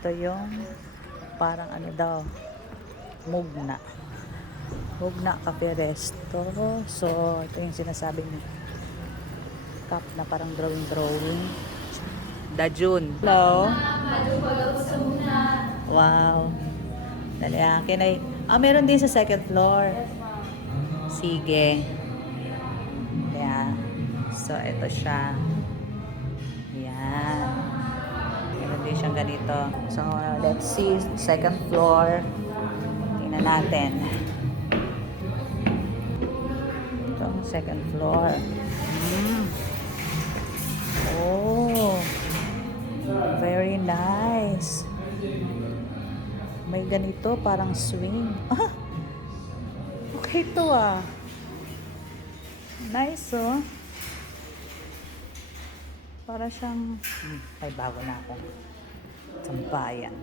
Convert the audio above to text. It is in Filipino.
Ito yung parang ano daw, Mugna. Mugna Cafe Resto. So, ito yung sinasabi niya. Cup na parang drawing. Dajun. Hello. Wow. Dali akin ay... meron din sa second floor. Sige. Yeah. So, ito siya. Yan. Meron din siyang ganito. So, let's see. Second floor. Tingnan natin. Ito ang second floor. Oh. Very nice. May ganito, parang swing. Okay to Nice Para siyang... ay, bago na akong sampayan.